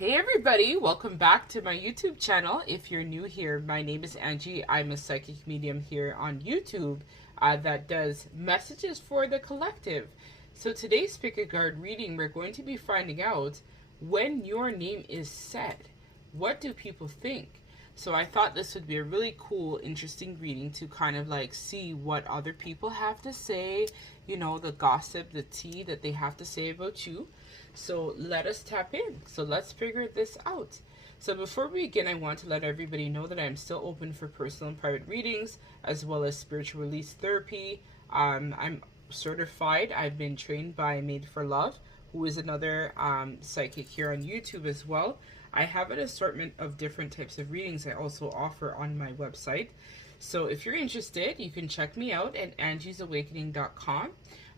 Hey everybody, welcome back to my YouTube channel. If you're new here, my name is Angie. I'm a psychic medium here on YouTube that does messages for the collective. So today's pick a card reading, we're going to be finding out when your name is said. What do people think? So I thought this would be a really cool, interesting reading to kind of like see what other people have to say, you know, the gossip, the tea that they have to say about you. So let us tap in. So let's figure this out. So before we begin, I want to let everybody know that I'm still open for personal and private readings, as well as spiritual release therapy. I'm certified. I've been trained by Made for Love, who is another psychic here on YouTube as well. I have an assortment of different types of readings I also offer on my website. So if you're interested, you can check me out at angiesawakening.com.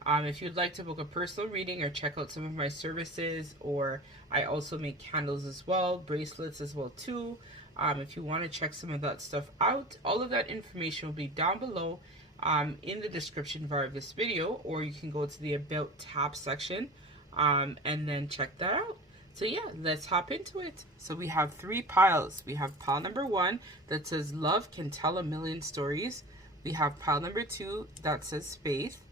If you'd like to book a personal reading or check out some of my services, or I also make candles as well, bracelets as well too. If you want to check some of that stuff out, all of that information will be down below in the description bar of this video, or you can go to the About tab section and then check that out. So yeah, let's hop into it. So we have three piles. We have pile number 1 that says love can tell a million stories. We have pile number 2 that says faith.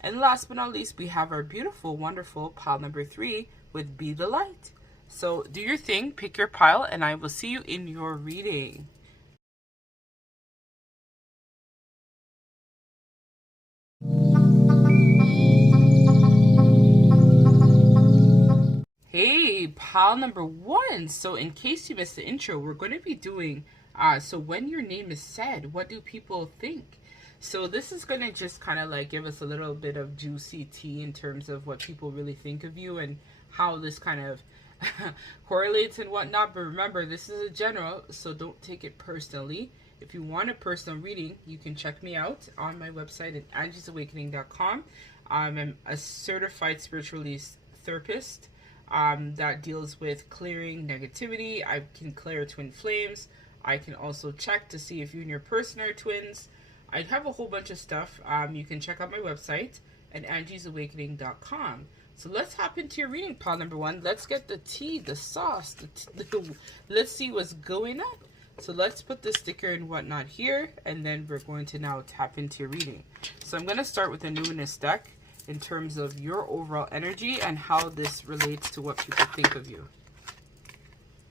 And last but not least, we have our beautiful, wonderful pile number 3 with Be the Light. So do your thing, pick your pile, and I will see you in your reading. Hey, pile number 1. So in case you missed the intro, we're going to be doing, so when your name is said, what do people think? So this is going to just kind of like give us a little bit of juicy tea in terms of what people really think of you and how this kind of correlates and whatnot. But remember, this is a general, so don't take it personally. If you want a personal reading, you can check me out on my website at angiesawakening.com. I'm a certified spiritual release therapist that deals with clearing negativity. I can clear twin flames. I can also check to see if you and your person are twins. I have a whole bunch of stuff. You can check out my website at angiesawakening.com. So let's hop into your reading, pile number 1. Let's get the tea, the sauce. Let's see what's going on. So let's put the sticker and whatnot here, and then we're going to now tap into your reading. So I'm going to start with the Numinous deck in terms of your overall energy and how this relates to what people think of you.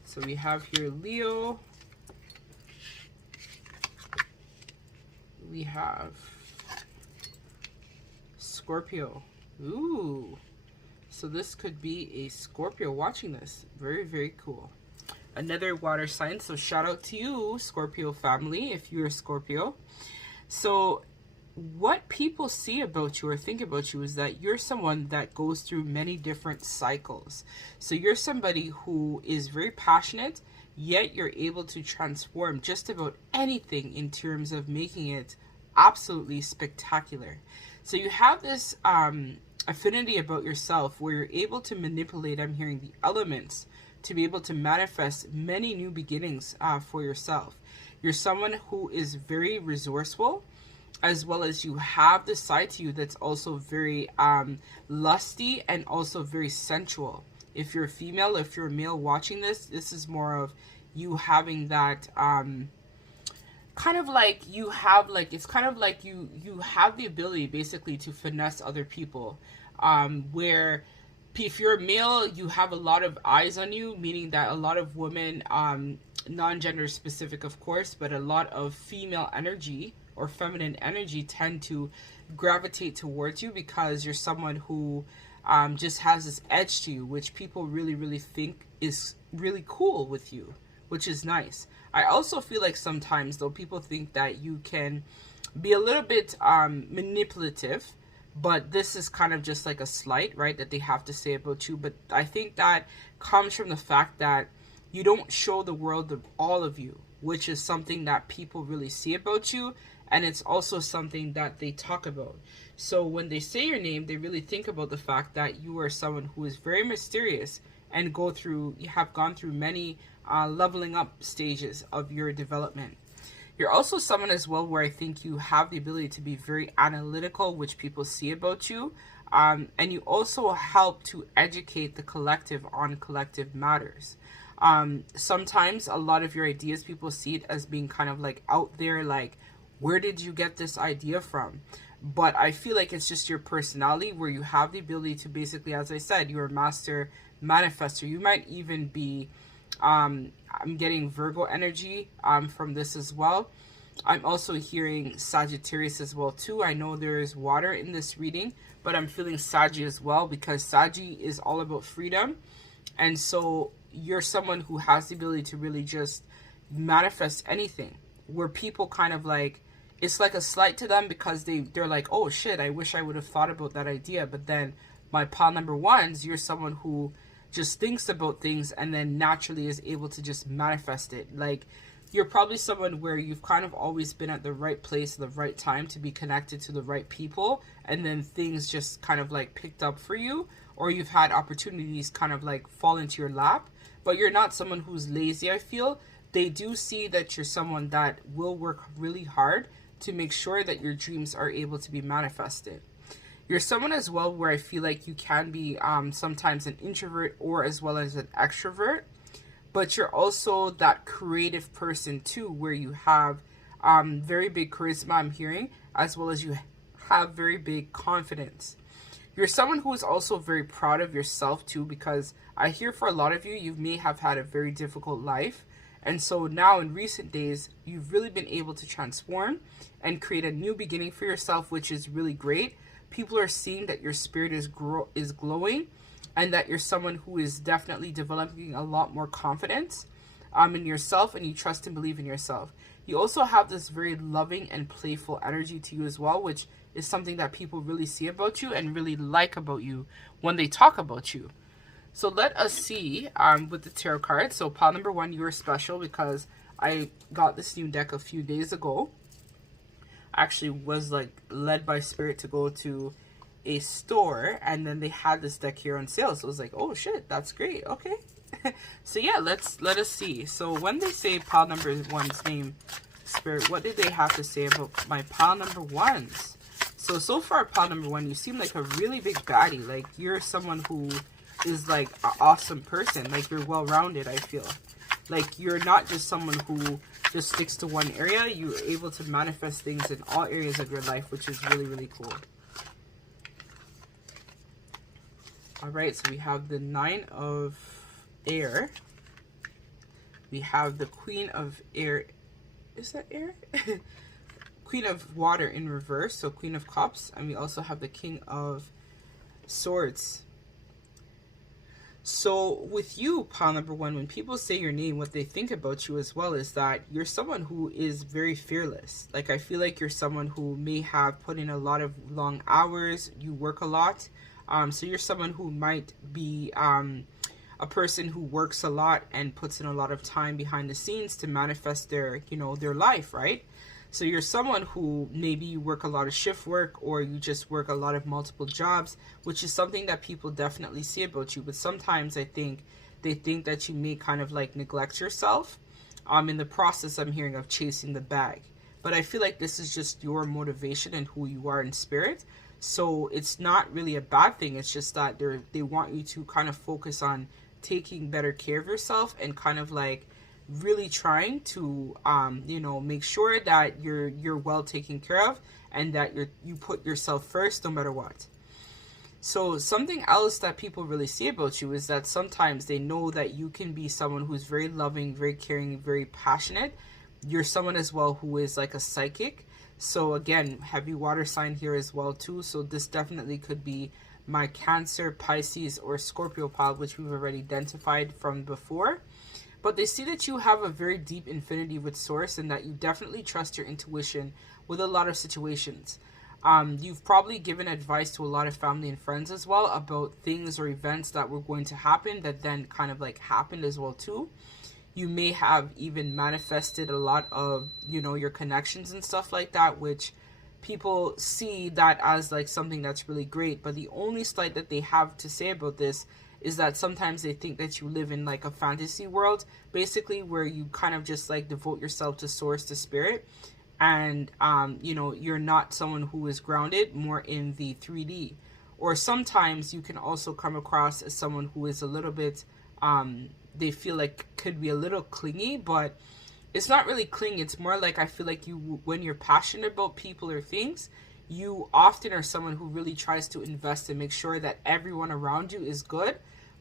So we have here Leo. We have Scorpio. Ooh. So this could be a Scorpio watching this. Very, very cool. Another water sign. So shout out to you, Scorpio family, if you're a Scorpio. So what people see about you or think about you is that you're someone that goes through many different cycles. So you're somebody who is very passionate, yet you're able to transform just about anything in terms of making it absolutely spectacular. So you have this affinity about yourself where you're able to manipulate, I'm hearing, the elements to be able to manifest many new beginnings for yourself. You're someone who is very resourceful, as well as you have this side to you that's also very lusty and also very sensual. If you're a female, if you're a male watching this, this is more of you having that kind of like you have like, it's kind of like you have the ability basically to finesse other people, where if you're a male, you have a lot of eyes on you, meaning that a lot of women, non-gender specific of course, but a lot of female energy or feminine energy tend to gravitate towards you because you're someone who just has this edge to you, which people really, really think is really cool with you, which is nice. I also feel like sometimes, though, people think that you can be a little bit manipulative, but this is kind of just like a slight, right, that they have to say about you. But I think that comes from the fact that you don't show the world all of you, which is something that people really see about you. And it's also something that they talk about. So when they say your name, they really think about the fact that you are someone who is very mysterious and you have gone through many leveling up stages of your development. You're also someone as well where I think you have the ability to be very analytical, which people see about you. And you also help to educate the collective on collective matters. Sometimes a lot of your ideas, people see it as being kind of like out there, like, where did you get this idea from? But I feel like it's just your personality where you have the ability to basically, as I said, you're a master manifester. You might even be, I'm getting Virgo energy from this as well. I'm also hearing Sagittarius as well too. I know there is water in this reading, but I'm feeling Saggy as well, because Saggy is all about freedom. And so you're someone who has the ability to really just manifest anything, where people kind of like, it's like a slight to them because they're like, oh shit, I wish I would have thought about that idea. But then my pile number ones, you're someone who just thinks about things and then naturally is able to just manifest it. Like, you're probably someone where you've kind of always been at the right place at the right time to be connected to the right people, and then things just kind of like picked up for you, or you've had opportunities kind of like fall into your lap. But you're not someone who's lazy, I feel. They do see that you're someone that will work really hard to make sure that your dreams are able to be manifested. You're someone as well where I feel like you can be sometimes an introvert or as well as an extrovert, but you're also that creative person too, where you have very big charisma, I'm hearing, as well as you have very big confidence. You're someone who is also very proud of yourself too, because I hear for a lot of you, you may have had a very difficult life. And so now in recent days, you've really been able to transform and create a new beginning for yourself, which is really great. People are seeing that your spirit is glowing, and that you're someone who is definitely developing a lot more confidence in yourself, and you trust and believe in yourself. You also have this very loving and playful energy to you as well, which is something that people really see about you and really like about you when they talk about you. So let us see with the tarot cards. So pile number one, you're special because I got this new deck a few days ago. I actually was like led by spirit to go to a store, and then they had this deck here on sale. So I was like, oh shit, that's great. Okay. So yeah, let us see. So when they say pile number one's name, spirit, what did they have to say about my pile number ones? So far, pile number one, you seem like a really big baddie. Like, you're someone who is like an awesome person. Like, you're well-rounded, I feel. Like, you're not just someone who just sticks to one area. You're able to manifest things in all areas of your life, which is really, really cool. All right, so we have the Nine of Air. We have the Queen of Air. Is that air? Queen of Water in reverse, so Queen of Cups. And we also have the King of Swords. So with you, pile number one, when people say your name, what they think about you as well is that you're someone who is very fearless. Like, I feel like you're someone who may have put in a lot of long hours. You work a lot. So you're someone who might be a person who works a lot and puts in a lot of time behind the scenes to manifest their, their life, right? So you're someone who maybe you work a lot of shift work, or you just work a lot of multiple jobs, which is something that people definitely see about you. But sometimes I think they think that you may kind of like neglect yourself in the process, I'm hearing, of chasing the bag. But I feel like this is just your motivation and who you are in spirit. So it's not really a bad thing. It's just that they want you to kind of focus on taking better care of yourself and kind of like really trying to make sure that you're well taken care of, and that you put yourself first no matter what. So something else that people really see about you is that sometimes they know that you can be someone who's very loving, very caring, very passionate. You're someone as well who is like a psychic. So again, heavy water sign here as well too. So this definitely could be my Cancer, Pisces, or Scorpio pile, which we've already identified from before. But they see that you have a very deep infinity with Source, and that you definitely trust your intuition with a lot of situations. You've probably given advice to a lot of family and friends as well about things or events that were going to happen that then kind of like happened as well too. You may have even manifested a lot of, your connections and stuff like that, which people see that as like something that's really great. But the only slight that they have to say about this is that sometimes they think that you live in like a fantasy world, basically, where you kind of just like devote yourself to Source, to spirit. And, you're not someone who is grounded more in the 3D. Or sometimes you can also come across as someone who is a little bit, they feel like could be a little clingy, but it's not really clingy. It's more like, I feel like you, when you're passionate about people or things, you often are someone who really tries to invest and make sure that everyone around you is good.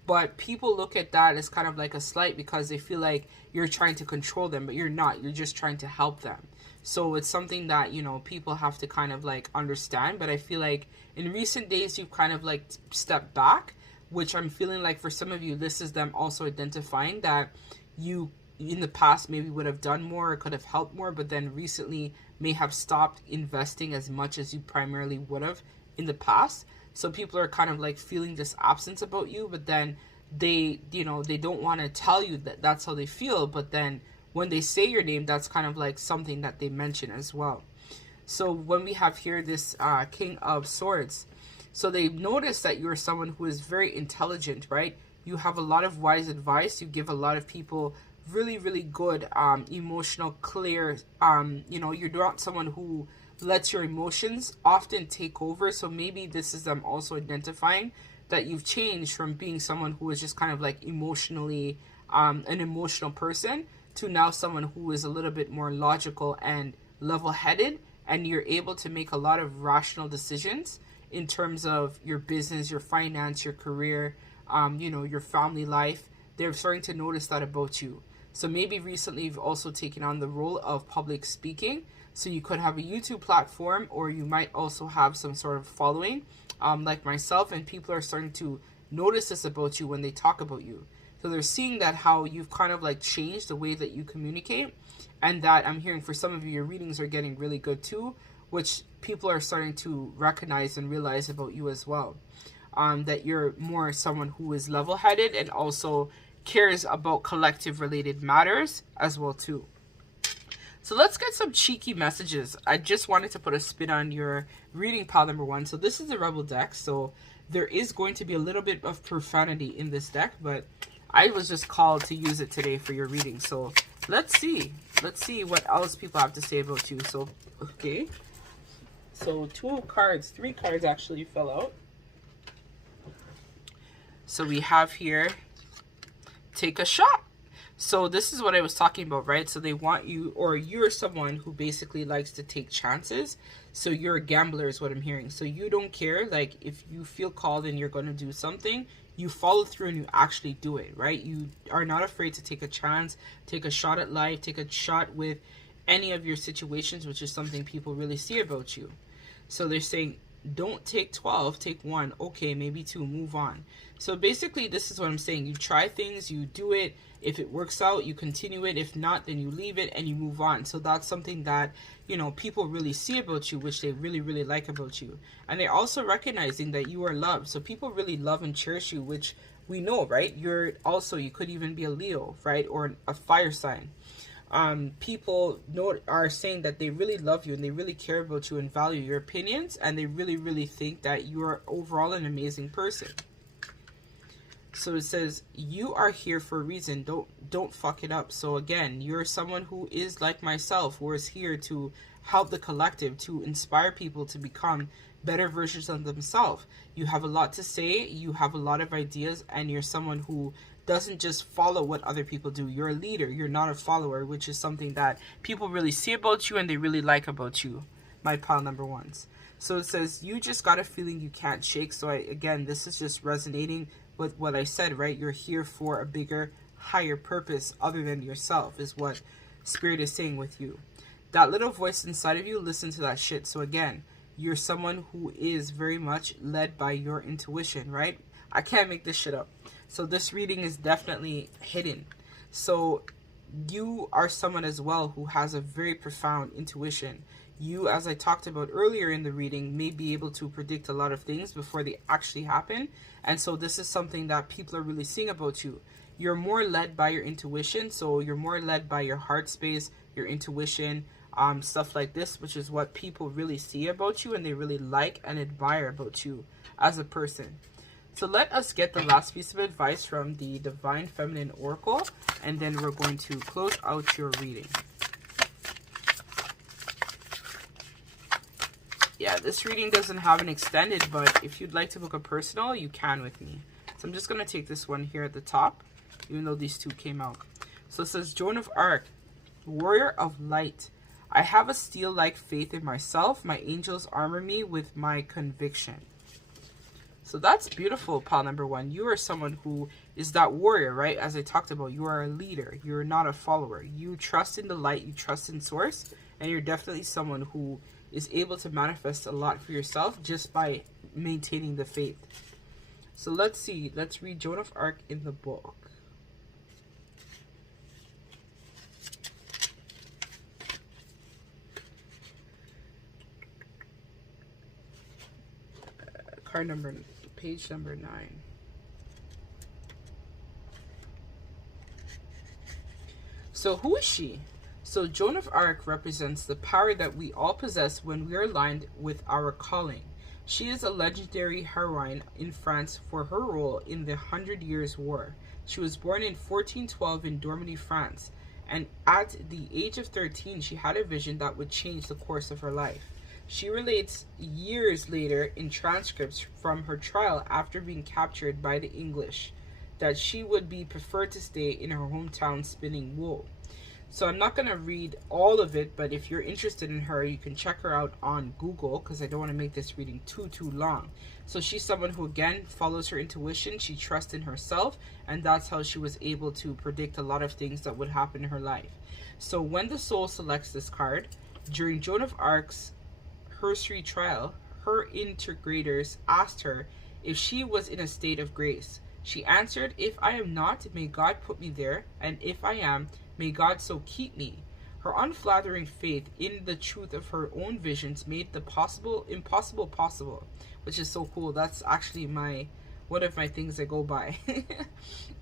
But people look at that as kind of like a slight, because they feel like you're trying to control them, but you're not. You're just trying to help them. So it's something that, you know, people have to kind of like understand. But I feel like in recent days, you've kind of like stepped back, which I'm feeling like for some of you, this is them also identifying that you in the past maybe would have done more or could have helped more, but then recently may have stopped investing as much as you primarily would have in the past. So people are kind of like feeling this absence about you, but then they, you know, they don't want to tell you that that's how they feel. But then when they say your name, that's kind of like something that they mention as well. So when we have here this King of Swords, so they notice that you're someone who is very intelligent, right? You have a lot of wise advice. You give a lot of people really, really good, emotional, clear, you know, you're not someone who lets your emotions often take over. So maybe this is them also identifying that you've changed from being someone who is just kind of like emotionally, an emotional person, to now someone who is a little bit more logical and level-headed, and you're able to make a lot of rational decisions in terms of your business, your finance, your career, you know, your family life. They're starting to notice that about you. So maybe recently you've also taken on the role of public speaking. So you could have a YouTube platform, or you might also have some sort of following, like myself, and people are starting to notice this about you when they talk about you. So they're seeing that how you've kind of like changed the way that you communicate, and that I'm hearing for some of you, your readings are getting really good too, which people are starting to recognize and realize about you as well. That you're more someone who is level-headed and also cares about collective related matters as well too. So let's get some cheeky messages. I just wanted to put a spin on your reading pile number 1. So this is the Rebel deck, so there is going to be a little bit of profanity in this deck, but I was just called to use it today for your reading. So let's see what else people have to say about you. So okay, so 3 cards actually fell out. So we have here, take a shot. So this is what I was talking about, right? So they want you, or you're someone who basically likes to take chances. So you're a gambler is what I'm hearing. So you don't care, like if you feel called and you're going to do something, you follow through and you actually do it, right? You are not afraid to take a chance, take a shot at life, take a shot with any of your situations, which is something people really see about you. So they're saying, don't take 12, take 1. Okay, maybe 2, move on. So basically, this is what I'm saying. You try things, you do it. If it works out, you continue it. If not, then you leave it and you move on. So that's something that, you know, people really see about you, which they really, really like about you. And they're also recognizing that you are loved. So people really love and cherish you, which we know, right? You're also, you could even be a Leo, right? Or a fire sign. People are saying that they really love you and they really care about you and value your opinions, and they really, really think that you are overall an amazing person. So it says, you are here for a reason. Don't fuck it up. So again, you're someone who is like myself, who is here to help the collective, to inspire people to become better versions of themselves. You have a lot to say, you have a lot of ideas, and you're someone who doesn't just follow what other people do. You're a leader. You're not a follower, which is something that people really see about you and they really like about you. My pile number 1s. So it says, you just got a feeling you can't shake. So again, this is just resonating with what I said, right? You're here for a bigger, higher purpose other than yourself, is what Spirit is saying with you. That little voice inside of you, listen to that shit. So again, you're someone who is very much led by your intuition, right? I can't make this shit up. So this reading is definitely hidden. So you are someone as well who has a very profound intuition. You, as I talked about earlier in the reading, may be able to predict a lot of things before they actually happen. And so this is something that people are really seeing about you. You're more led by your intuition. So you're more led by your heart space, your intuition, stuff like this, which is what people really see about you and they really like and admire about you as a person. So let us get the last piece of advice from the Divine Feminine Oracle, and then we're going to close out your reading. Yeah, this reading doesn't have an extended, but if you'd like to book a personal, you can with me. So I'm just going to take this one here at the top, even though these two came out. So it says, Joan of Arc, warrior of light. I have a steel-like faith in myself. My angels armor me with my conviction. So that's beautiful, pile number one. You are someone who is that warrior, right? As I talked about, you are a leader. You're not a follower. You trust in the light. You trust in source. And you're definitely someone who is able to manifest a lot for yourself just by maintaining the faith. So let's see. Let's read Joan of Arc in the book. Page number 9. So who is she? So Joan of Arc represents the power that we all possess when we are aligned with our calling. She is a legendary heroine in France for her role in the 100 Years' War. She was born in 1412 in Normandy, France, and at the age of 13, she had a vision that would change the course of her life. She relates years later in transcripts from her trial after being captured by the English that she would be preferred to stay in her hometown spinning wool. So I'm not going to read all of it, but if you're interested in her, you can check her out on Google because I don't want to make this reading too long. So she's someone who, again, follows her intuition. She trusts in herself, and that's how she was able to predict a lot of things that would happen in her life. So when the soul selects this card, during Joan of Arc's Herstory trial, her integrators asked her if she was in a state of grace. She answered, "If I am not, may God put me there, and if I am, may God so keep me." Her unflattering faith in the truth of her own visions made the impossible possible, which is so cool. That's actually one of my things I go by.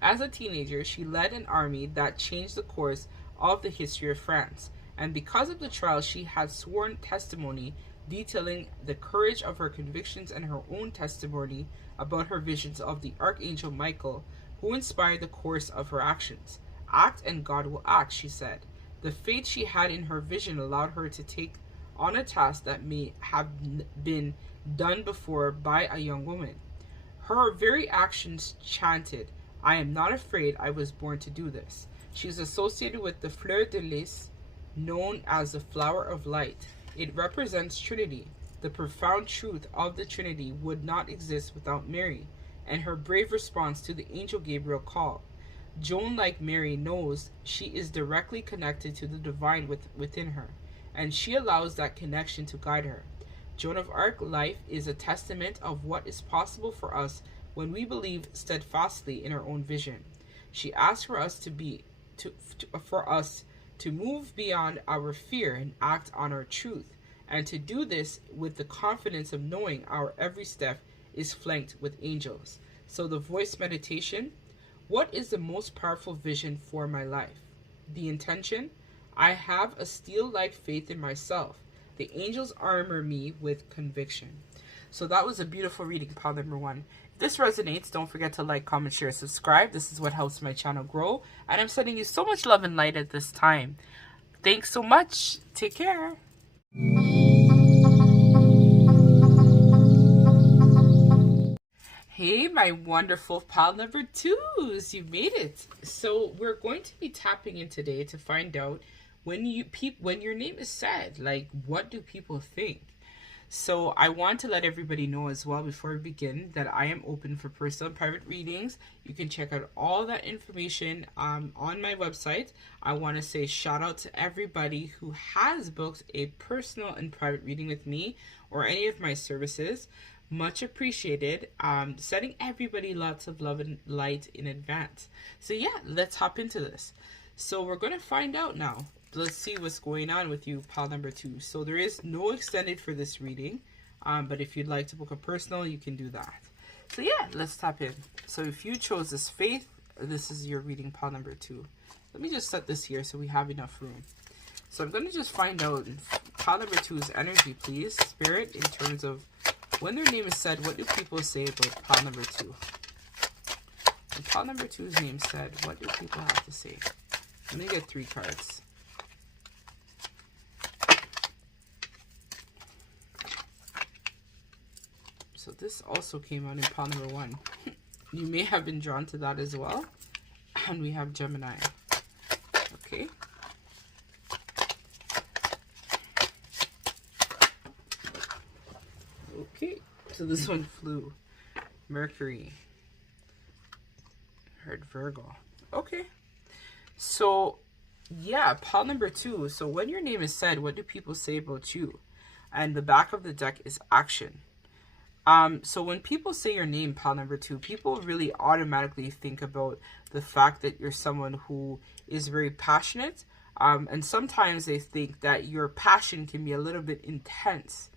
As a teenager, she led an army that changed the course of the history of France, and because of the trial, she had sworn testimony detailing the courage of her convictions and her own testimony about her visions of the Archangel Michael, who inspired the course of her actions. "Act and God will act," she said. The faith she had in her vision allowed her to take on a task that may have been done before by a young woman. Her very actions chanted, "I am not afraid, I was born to do this." She is associated with the fleur de lis, known as the flower of light. It represents Trinity. The profound truth of the Trinity would not exist without Mary and her brave response to the angel Gabriel call. Joan, like Mary, knows she is directly connected to the divine within her, and she allows that connection to guide her. Joan of Arc life is a testament of what is possible for us when we believe steadfastly in our own vision. She asks for us to move beyond our fear and act on our truth, and to do this with the confidence of knowing our every step is flanked with angels. So the voice meditation: what is the most powerful vision for my life? The intention: I have a steel-like faith in myself. The angels armor me with conviction. So that was a beautiful reading, pile number 1. If this resonates, don't forget to like, comment, share, subscribe. This is what helps my channel grow. And I'm sending you so much love and light at this time. Thanks so much. Take care. Hey, my wonderful pile number 2s. You made it. So we're going to be tapping in today to find out when your name is said, like, what do people think? So I want to let everybody know as well before we begin that I am open for personal and private readings. You can check out all that information on my website. I want to say shout out to everybody who has booked a personal and private reading with me or any of my services. Much appreciated. Sending everybody lots of love and light in advance. So yeah, let's hop into this. So we're going to find out now. Let's see what's going on with you, pile number 2. So there is no extended for this reading, but if you'd like to book a personal, you can do that. So yeah, let's tap in. So if you chose this faith, this is your reading, pile number 2. Let me just set this here so we have enough room. So I'm going to just find out pile number 2's energy, please. Spirit, in terms of when their name is said, what do people say about pile number 2? When pile number 2's name said, what do people have to say? Let me get 3 cards. So this also came out in pile number 1. You may have been drawn to that as well. And we have Gemini. Okay. Okay, so this one flew. Mercury. Heard Virgo. Okay. So, yeah, pile number 2. So when your name is said, what do people say about you? And the back of the deck is action. So when people say your name, pile number 2, people really automatically think about the fact that you're someone who is very passionate. And sometimes they think that your passion can be a little bit intense.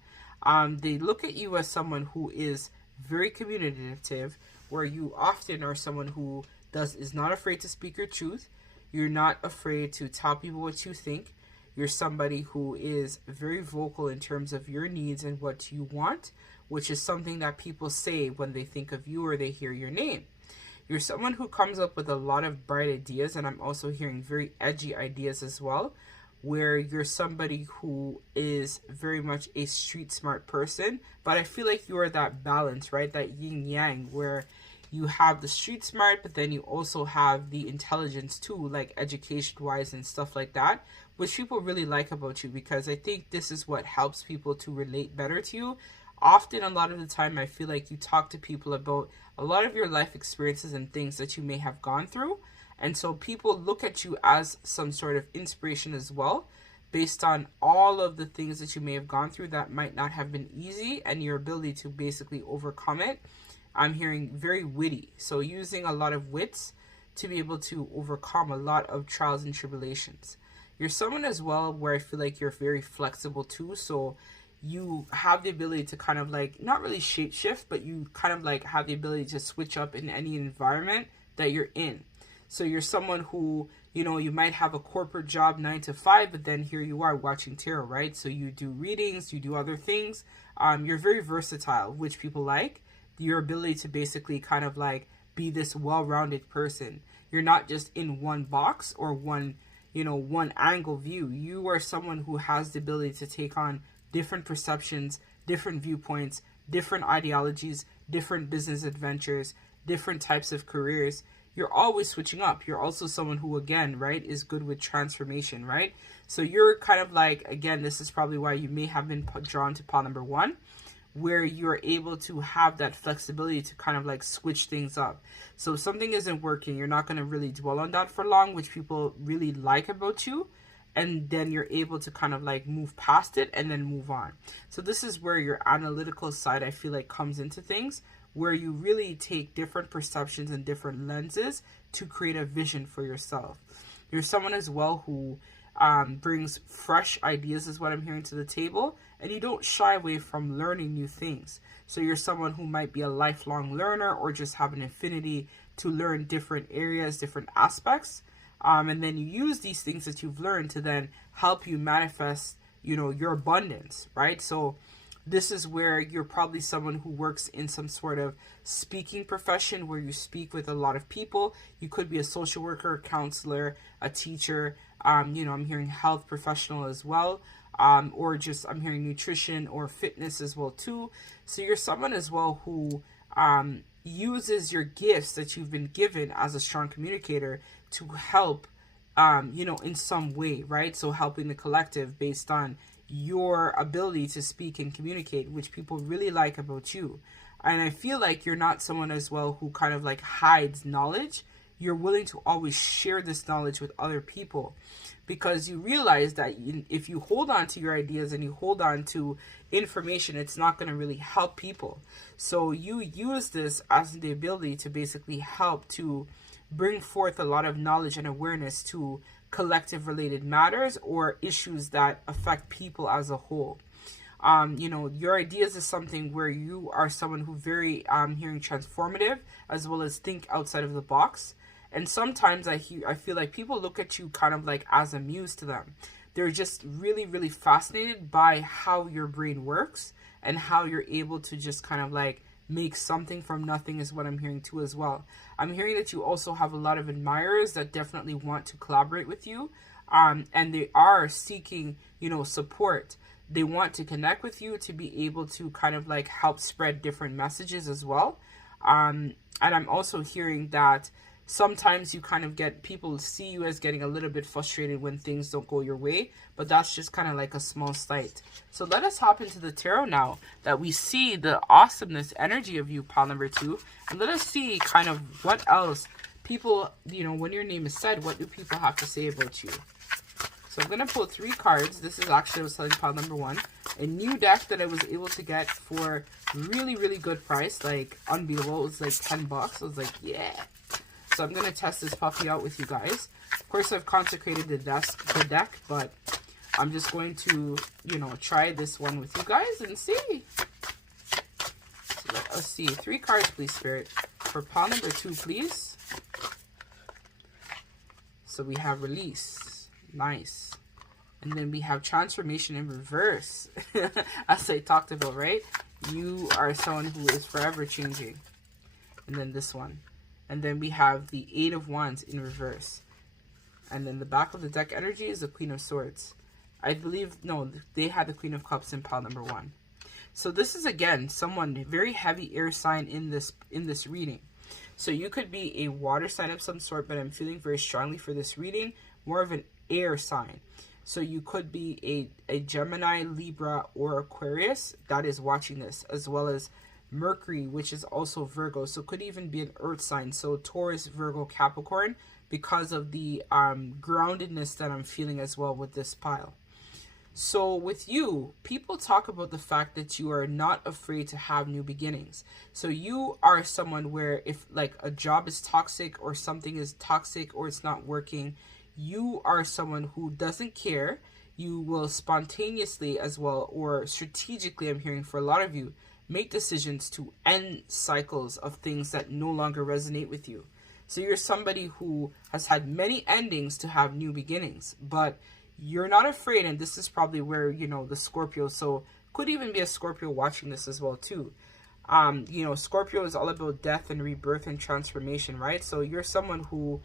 They look at you as someone who is very communicative, where you often are someone who is not afraid to speak your truth. You're not afraid to tell people what you think. You're somebody who is very vocal in terms of your needs and what you want, which is something that people say when they think of you or they hear your name. You're someone who comes up with a lot of bright ideas, and I'm also hearing very edgy ideas as well, where you're somebody who is very much a street smart person, but I feel like you are that balance, right? That yin yang, where you have the street smart, but then you also have the intelligence too, like education wise and stuff like that, which people really like about you, because I think this is what helps people to relate better to you. Often, a lot of the time, I feel like you talk to people about a lot of your life experiences and things that you may have gone through. And so people look at you as some sort of inspiration as well, based on all of the things that you may have gone through that might not have been easy and your ability to basically overcome it. I'm hearing very witty. So using a lot of wits to be able to overcome a lot of trials and tribulations. You're someone as well where I feel like you're very flexible too. So you have the ability to kind of like, not really shape shift, but you kind of like have the ability to switch up in any environment that you're in. So you're someone who, you know, you might have a corporate job 9 to 5, but then here you are watching tarot, right? So you do readings, you do other things. You're very versatile, which people like. Your ability to basically kind of like be this well-rounded person. You're not just in one box or one angle view. You are someone who has the ability to take on different perceptions, different viewpoints, different ideologies, different business adventures, different types of careers. You're always switching up. You're also someone who, again, right, is good with transformation, right? So you're kind of like, again, this is probably why you may have been drawn to pile number 1, where you're able to have that flexibility to kind of like switch things up. So if something isn't working, you're not going to really dwell on that for long, which people really like about you. And then you're able to kind of like move past it and then move on. So this is where your analytical side, I feel like, comes into things, where you really take different perceptions and different lenses to create a vision for yourself. You're someone as well who brings fresh ideas, is what I'm hearing, to the table, and you don't shy away from learning new things. So you're someone who might be a lifelong learner or just have an affinity to learn different areas, different aspects, and then you use these things that you've learned to then help you manifest, your abundance, right? So this is where you're probably someone who works in some sort of speaking profession where you speak with a lot of people. You could be a social worker, a counselor, a teacher. I'm hearing health professional as well, or just I'm hearing nutrition or fitness as well too. So you're someone as well who uses your gifts that you've been given as a strong communicator to help, in some way, right? So helping the collective based on your ability to speak and communicate, which people really like about you. And I feel like you're not someone as well who kind of like hides knowledge. You're willing to always share this knowledge with other people, because you realize that if you hold on to your ideas and you hold on to information, it's not going to really help people. So you use this as the ability to basically help to bring forth a lot of knowledge and awareness to collective related matters or issues that affect people as a whole. Your ideas is something where you are someone who very hearing transformative, as well as think outside of the box. And sometimes I feel like people look at you kind of like as a muse to them. They're just really, really fascinated by how your brain works and how you're able to just kind of like make something from nothing, is what I'm hearing too as well. I'm hearing that you also have a lot of admirers that definitely want to collaborate with you, and they are seeking, support. They want to connect with you to be able to kind of like help spread different messages as well. And I'm also hearing that sometimes you kind of get people see you as getting a little bit frustrated when things don't go your way, but that's just kind of like a small slight. So let us hop into the tarot now that we see the awesomeness energy of you, pile number 2, and let us see kind of what else people, you know, when your name is said, what do people have to say about you? So I'm going to pull 3 cards. This is actually, I was selling pile number 1. A new deck that I was able to get for really, really good price. Like, unbeatable. It was like $10. I was like, yeah. So I'm going to test this puppy out with you guys. Of course, I've consecrated the deck, but I'm just going to, you know, try this one with you guys and see. So let us see. 3 cards, please, Spirit. For pile number 2, please. So we have release. Nice. And then we have transformation in reverse. As I talked about, right? You are someone who is forever changing. And then this one. And then we have the 8 of Wands in reverse. And then the back of the deck energy is the Queen of Swords. I believe, no, they had the Queen of Cups in pile number 1. So this is, again, someone very heavy air sign in this reading. So you could be a water sign of some sort, but I'm feeling very strongly for this reading, more of an air sign. So you could be a Gemini, Libra, or Aquarius that is watching this, as well as Mercury, which is also Virgo. So could even be an earth sign. So Taurus, Virgo, Capricorn, because of the groundedness that I'm feeling as well with this pile. So with you, people talk about the fact that you are not afraid to have new beginnings. So you are someone where if like a job is toxic or something is toxic or it's not working, you are someone who doesn't care. You will spontaneously as well, or strategically, I'm hearing for a lot of you, make decisions to end cycles of things that no longer resonate with you. So you're somebody who has had many endings to have new beginnings, but you're not afraid. And this is probably where, you know, the Scorpio, so could even be a Scorpio watching this as well too. You know, Scorpio is all about death and rebirth and transformation, right? So you're someone who,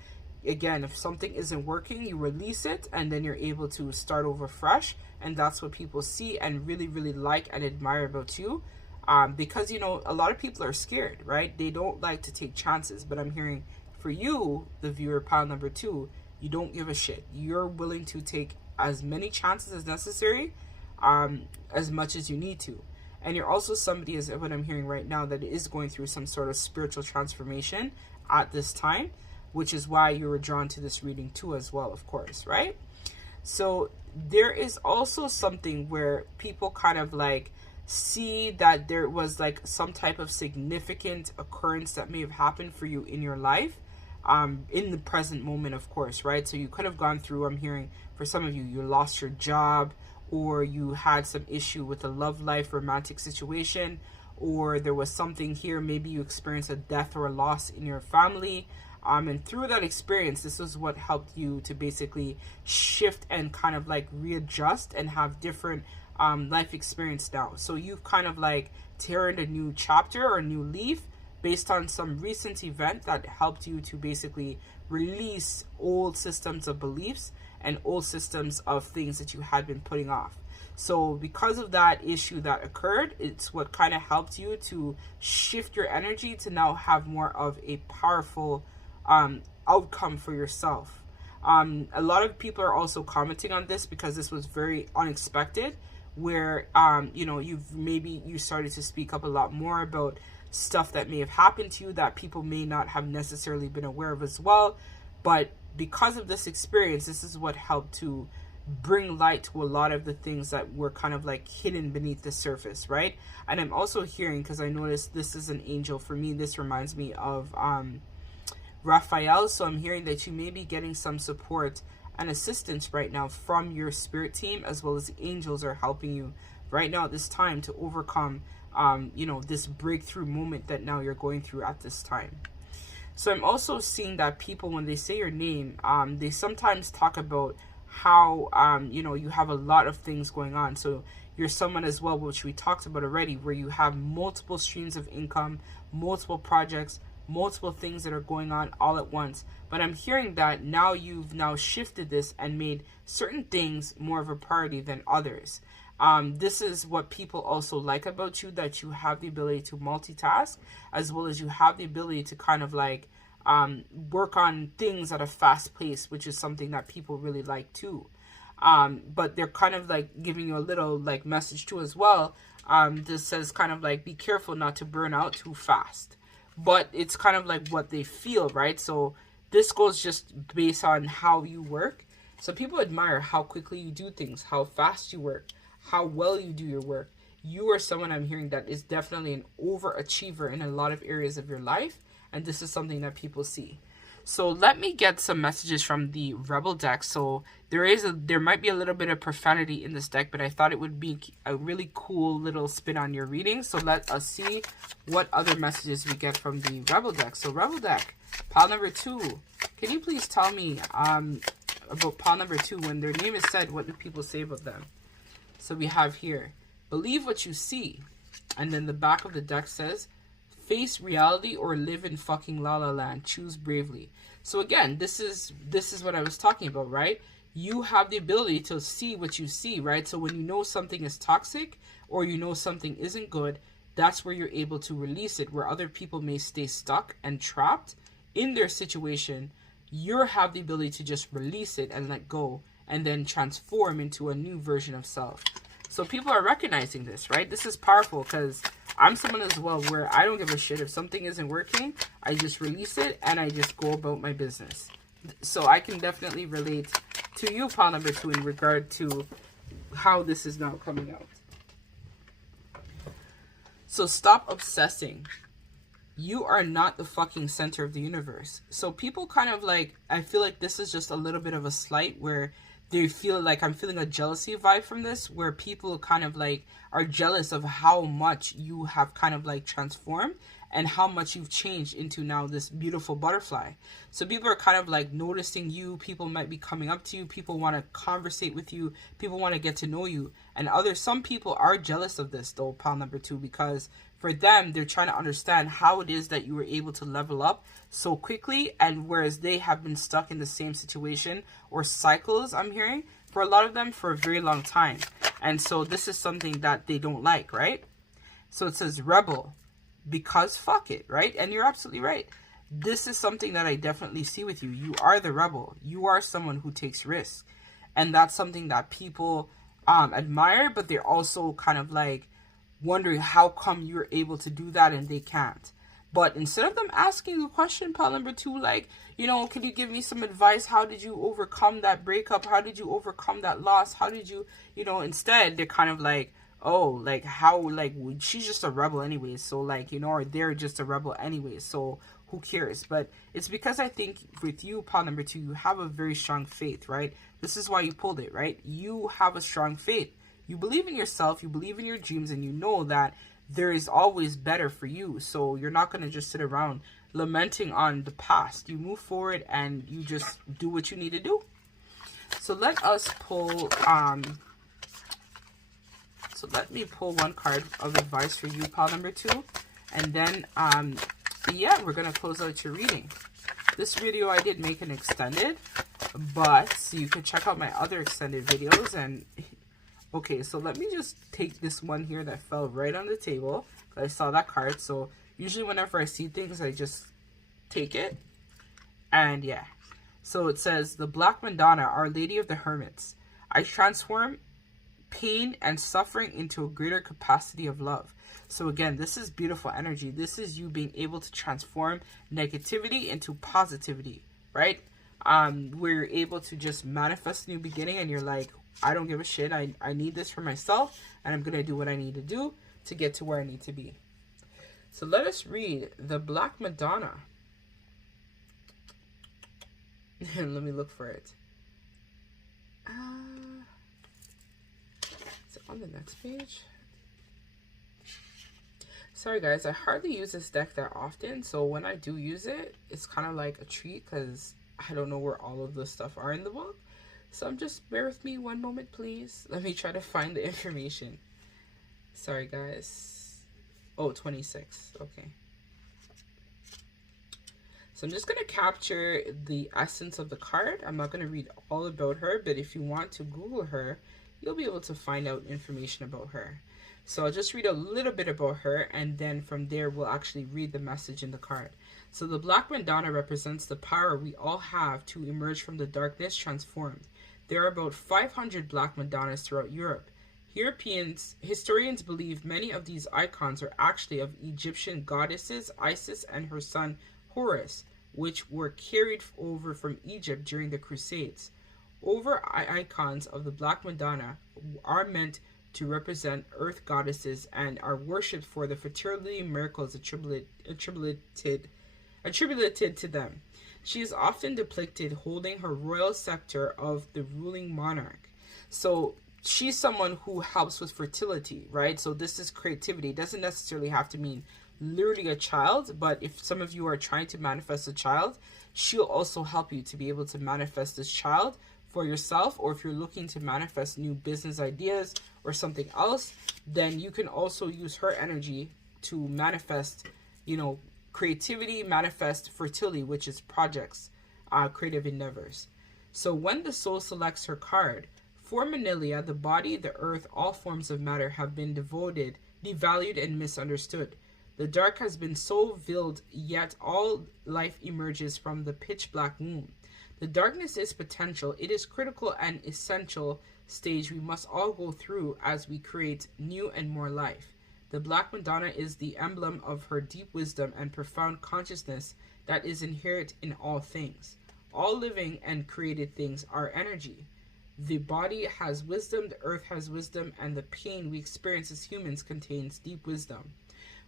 again, if something isn't working, you release it and then you're able to start over fresh. And that's what people see and really, really like and admire about you. Because, you know, a lot of people are scared, right? They don't like to take chances. But I'm hearing for you, the viewer, pile number 2, you don't give a shit. You're willing to take as many chances as necessary, as much as you need to. And you're also somebody, as what I'm hearing right now, that is going through some sort of spiritual transformation at this time, which is why you were drawn to this reading too as well, of course, right? So there is also something where people kind of like see that there was like some type of significant occurrence that may have happened for you in your life, in the present moment, of course, right? So you could have gone through, I'm hearing for some of you, you lost your job, or you had some issue with a love life, romantic situation, or there was something here, maybe you experienced a death or a loss in your family. And through that experience, this is what helped you to basically shift and kind of like readjust and have different life experience now. So you've kind of like turned a new chapter or a new leaf based on some recent event that helped you to basically release old systems of beliefs and old systems of things that you had been putting off. So because of that issue that occurred, it's what kind of helped you to shift your energy to now have more of a powerful outcome for yourself. A lot of people are also commenting on this because this was very unexpected, where you know, you started to speak up a lot more about stuff that may have happened to you that people may not have necessarily been aware of as well. But because of this experience, this is what helped to bring light to a lot of the things that were kind of like hidden beneath the surface, right? And I'm also hearing, because I noticed this is an angel for me, this reminds me of Raphael. So I'm hearing that you may be getting some support and assistance right now from your spirit team, as well as the angels are helping you right now at this time to overcome you know, this breakthrough moment that now you're going through at this time. So I'm also seeing that people, when they say your name, they sometimes talk about how you know, you have a lot of things going on. So you're someone as well, which we talked about already, where you have multiple streams of income, multiple projects, multiple things that are going on all at once. But I'm hearing that now you've now shifted this and made certain things more of a priority than others. This is what people also like about you, that you have the ability to multitask, as well as you have the ability to kind of like work on things at a fast pace, which is something that people really like too. But they're kind of like giving you a little like message too as well. This says kind of like be careful not to burn out too fast. But it's kind of like what they feel, right? So this goes just based on how you work. So people admire how quickly you do things, how fast you work, how well you do your work. You are someone I'm hearing that is definitely an overachiever in a lot of areas of your life. And this is something that people see. So let me get some messages from the Rebel deck. So there might be a little bit of profanity in this deck, but I thought it would be a really cool little spin on your reading. So let us see what other messages we get from the Rebel deck. So Rebel deck, pile number 2. Can you please tell me about pile number 2? When their name is said, what do people say about them? So we have here, believe what you see. And then the back of the deck says, face reality or live in fucking la la land. Choose bravely. So again, this is what I was talking about, right? You have the ability to see what you see, right? So when you know something is toxic or you know something isn't good, that's where you're able to release it. Where other people may stay stuck and trapped in their situation, you have the ability to just release it and let go and then transform into a new version of self. So people are recognizing this, right? This is powerful because I'm someone as well where I don't give a shit. If something isn't working, I just release it and I just go about my business. So I can definitely relate to you, pile number 2, in regard to how this is now coming out. So stop obsessing. You are not the fucking center of the universe. So people kind of like, I feel like this is just a little bit of a slight where they feel like I'm feeling a jealousy vibe from this, where people kind of like are jealous of how much you have kind of like transformed and how much you've changed into now this beautiful butterfly. So people are kind of like noticing you. People might be coming up to you. People want to conversate with you. People want to get to know you. And some people are jealous of this though, pile number 2, because for them, they're trying to understand how it is that you were able to level up so quickly, and whereas they have been stuck in the same situation or cycles, I'm hearing, for a lot of them for a very long time. And so this is something that they don't like, right? So it says rebel, because fuck it, right? And you're absolutely right. This is something that I definitely see with you. You are the rebel. You are someone who takes risks. And that's something that people admire, but they're also kind of like wondering how come you're able to do that and they can't. But instead of them asking the question, pile number 2, like, you know, could you give me some advice? How did you overcome that breakup? How did you overcome that loss? How did you, instead they're kind of like, oh, like how, like she's just a rebel anyways. So like, or they're just a rebel anyways. So who cares? But it's because I think with you, pile number 2, you have a very strong faith, right? This is why you pulled it, right? You have a strong faith. You believe in yourself, you believe in your dreams, and you know that there is always better for you. So you're not going to just sit around lamenting on the past. You move forward and you just do what you need to do. So let us pull, so let me pull one card of advice for you, pile number 2. And then, yeah, we're going to close out your reading. This video I did make an extended, but you can check out my other extended videos. And okay, so let me just take this one here that fell right on the table. I saw that card. So usually whenever I see things, I just take it. And yeah. So it says, the Black Madonna, Our Lady of the Hermits. I transform pain and suffering into a greater capacity of love. So again, this is beautiful energy. This is you being able to transform negativity into positivity, right? Where you're able to just manifest a new beginning and you're like, I don't give a shit. I need this for myself, and I'm going to do what I need to do to get to where I need to be. So let us read the Black Madonna. Let me look for it. Is it on the next page? Sorry guys, I hardly use this deck that often, so when I do use it, it's kind of like a treat because I don't know where all of the stuff are in the book. So bear with me one moment, please. Let me try to find the information. Sorry, guys. Oh, 26. Okay. So I'm just going to capture the essence of the card. I'm not going to read all about her, but if you want to Google her, you'll be able to find out information about her. So I'll just read a little bit about her, and then from there we'll actually read the message in the card. So the Black Madonna represents the power we all have to emerge from the darkness transformed. There are about 500 Black Madonnas throughout Europe. Historians believe many of these icons are actually of Egyptian goddesses Isis and her son Horus, which were carried over from Egypt during the Crusades. Icons of the Black Madonna are meant to represent earth goddesses and are worshipped for the fertility miracles attributed to them. She is often depicted holding her royal scepter of the ruling monarch. So she's someone who helps with fertility, right? So this is creativity. It doesn't necessarily have to mean literally a child, but if some of you are trying to manifest a child, she'll also help you to be able to manifest this child for yourself. Or if you're looking to manifest new business ideas or something else, then you can also use her energy to manifest, creativity, manifest fertility, which is projects, creative endeavors. So when the soul selects her card, for Manilia, the body, the earth, all forms of matter have been devalued and misunderstood. The dark has been so veiled, yet all life emerges from the pitch black womb. The darkness is potential. It is critical and essential stage we must all go through as we create new and more life. The Black Madonna is the emblem of her deep wisdom and profound consciousness that is inherent in all things. All living and created things are energy. The body has wisdom, the earth has wisdom, and the pain we experience as humans contains deep wisdom.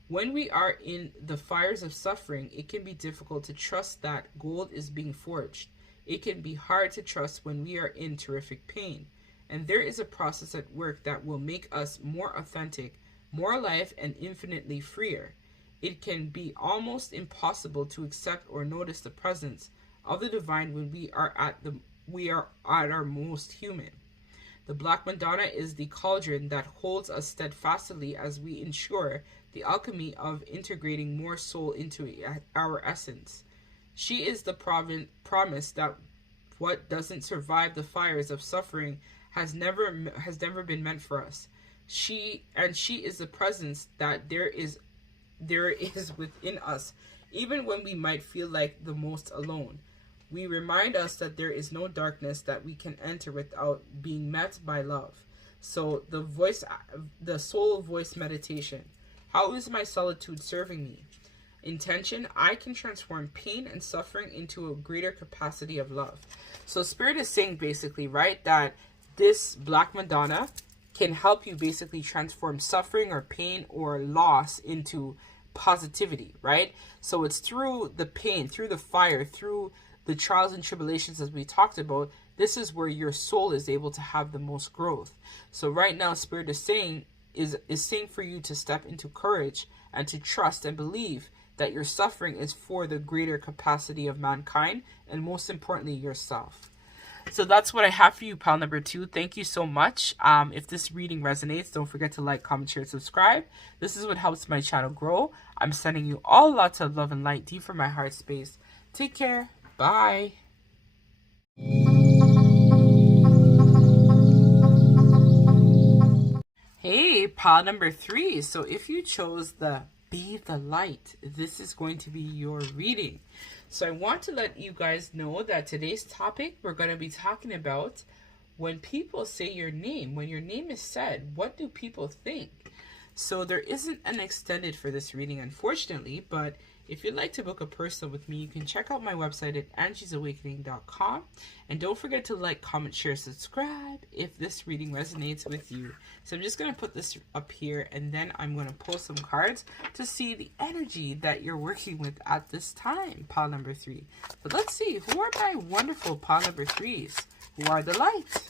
When we are in the fires of suffering, it can be difficult to trust that gold is being forged. It can be hard to trust when we are in terrific pain. And there is a process at work that will make us more authentic, more alive, and infinitely freer. It can be almost impossible to accept or notice the presence of the divine when we are at our most human. The Black Madonna is the cauldron that holds us steadfastly as we ensure the alchemy of integrating more soul into our essence. She is the promise that what doesn't survive the fires of suffering has never been meant for us. She is the presence that there is within us, even when we might feel like the most alone. We remind us that there is no darkness that we can enter without being met by love. So the soul voice meditation. How is my solitude serving me? Intention, I can transform pain and suffering into a greater capacity of love. So Spirit is saying basically, right, that this Black Madonna can help you basically transform suffering or pain or loss into positivity, right? So it's through the pain, through the fire, through the trials and tribulations as we talked about, this is where your soul is able to have the most growth. So right now, Spirit is saying for you to step into courage and to trust and believe that your suffering is for the greater capacity of mankind and most importantly, yourself. So that's what I have for you, pile number 2. Thank you so much. If this reading resonates, don't forget to like, comment, share, subscribe. This is what helps my channel grow. I'm sending you all lots of love and light deep from my heart space. Take care. Bye. Hey, pile number 3. So if you chose the Be the Light, this is going to be your reading. So I want to let you guys know that today's topic, we're going to be talking about when people say your name. When your name is said, what do people think? So there isn't an extended for this reading, unfortunately, but if you'd like to book a personal with me, you can check out my website at angiesawakening.com. And don't forget to like, comment, share, subscribe if this reading resonates with you. So I'm just going to put this up here and then I'm going to pull some cards to see the energy that you're working with at this time, pile number 3. But let's see, who are my wonderful pile number 3s? Who are the lights?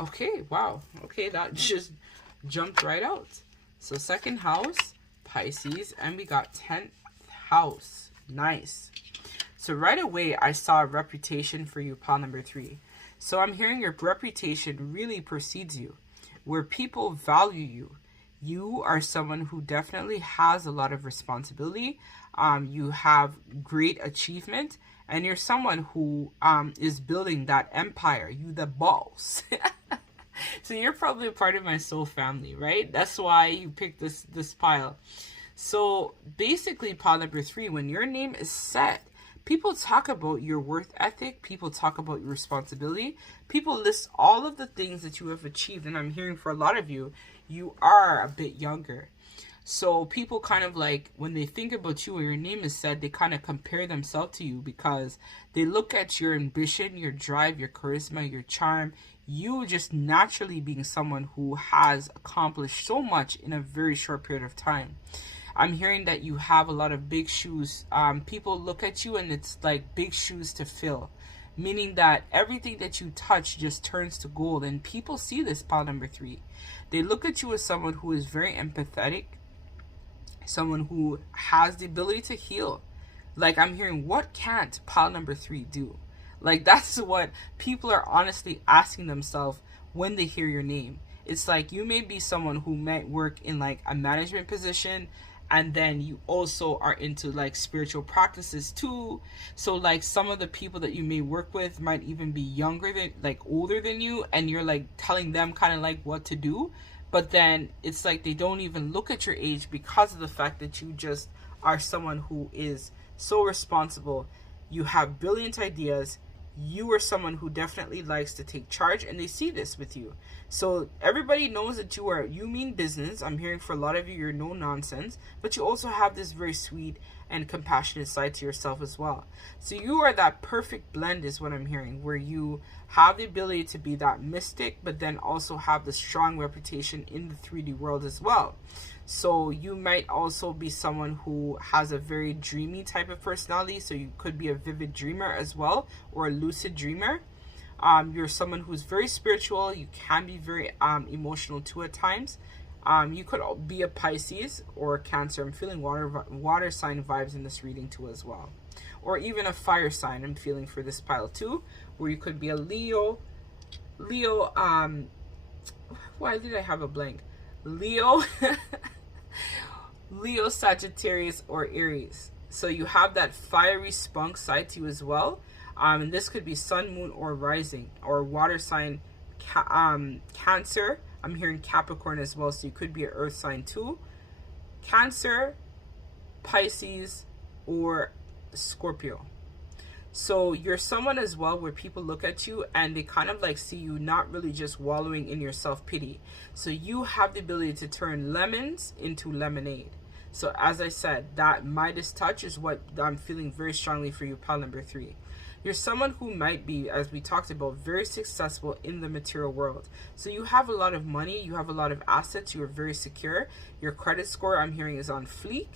Okay, wow. Okay, that just jumped right out. So second house, Pisces, and we got 10th house. Nice. So right away, I saw a reputation for you, pile number 3. So I'm hearing your reputation really precedes you, where people value you. You are someone who definitely has a lot of responsibility. You have great achievement, And you're someone who is building that empire. You the boss. So you're probably a part of my soul family, right? That's why you picked this pile. So basically, pile number 3, when your name is set, people talk about your worth ethic. People talk about your responsibility. People list all of the things that you have achieved. And I'm hearing for a lot of you, you are a bit younger. So people kind of like, when they think about you or your name is said, they kind of compare themselves to you because they look at your ambition, your drive, your charisma, your charm, you just naturally being someone who has accomplished so much in a very short period of time. I'm hearing that you have a lot of big shoes. People look at you and it's like big shoes to fill, meaning that everything that you touch just turns to gold. And people see this, pile number 3. They look at you as someone who is very empathetic, someone who has the ability to heal. Like, I'm hearing, what can't pile number 3 do? Like, that's what people are honestly asking themselves when they hear your name. It's like, you may be someone who might work in like a management position, and then you also are into like spiritual practices too. So like some of the people that you may work with might even be younger than, like older than you, and you're like telling them kind of like what to do. But then it's like they don't even look at your age because of the fact that you just are someone who is so responsible. You have brilliant ideas. You are someone who definitely likes to take charge, and they see this with you. So everybody knows that you mean business. I'm hearing for a lot of you, you're no nonsense, but you also have this very sweet and compassionate side to yourself as well. So you are that perfect blend is what I'm hearing, where you have the ability to be that mystic, but then also have the strong reputation in the 3D world as well. So you might also be someone who has a very dreamy type of personality. So you could be a vivid dreamer as well, or a lucid dreamer. You're someone who's very spiritual. You can be very emotional too at times. You could be a Pisces or a Cancer. I'm feeling water sign vibes in this reading too as well. Or even a fire sign I'm feeling for this pile too. Where you could be a Leo, why did I have a blank? Leo, Sagittarius, or Aries. So you have that fiery spunk side to you as well. And this could be sun, moon, or rising, or water sign, Cancer. I'm hearing Capricorn as well, so you could be an earth sign too. Cancer, Pisces, or Scorpio. So you're someone as well where people look at you and they kind of like see you not really just wallowing in your self-pity. So you have the ability to turn lemons into lemonade. So as I said, that Midas touch is what I'm feeling very strongly for you, pile number 3. You're someone who might be, as we talked about, very successful in the material world. So you have a lot of money, you have a lot of assets, you are very secure. Your credit score, I'm hearing, is on fleek.